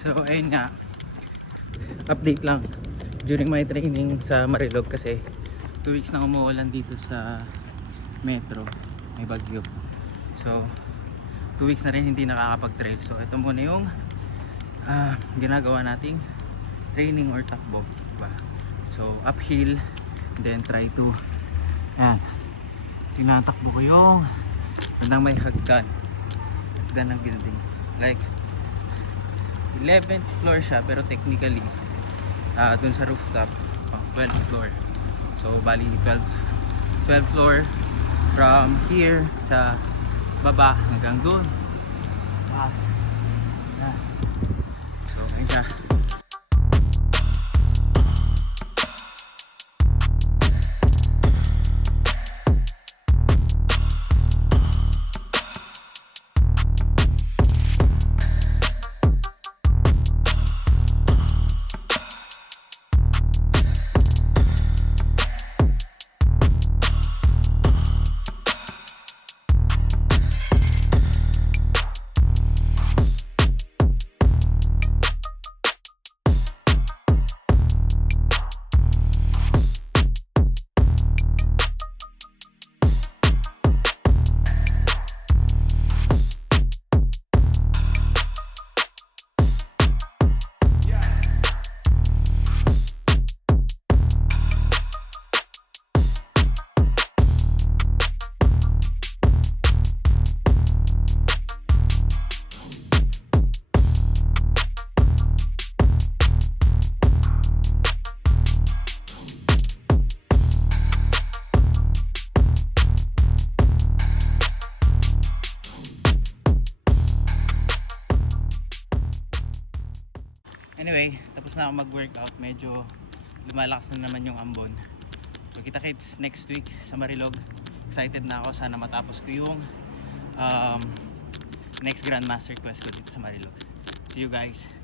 So ayun nga, update lang during my training sa Marilog kasi 2 weeks na umuulan dito sa metro, may bagyo. So 2 weeks na rin hindi nakakapag-trail. So ito muna yung ginagawa nating training or takbo, diba? So uphill, then try to tinatakbo ko yung hanggang may hagdan ng building, like 11th floor siya pero technically dun sa rooftop 12th floor. So bali 12th floor from here sa baba hanggang dun taas. So ayun siya. Anyway, tapos na ako mag-workout. Medyo lumalakas na naman yung ambon. So kita-kits next week sa Marilog. Excited na ako. Sana matapos ko yung next Grandmaster Quest ko dito sa Marilog. See you guys.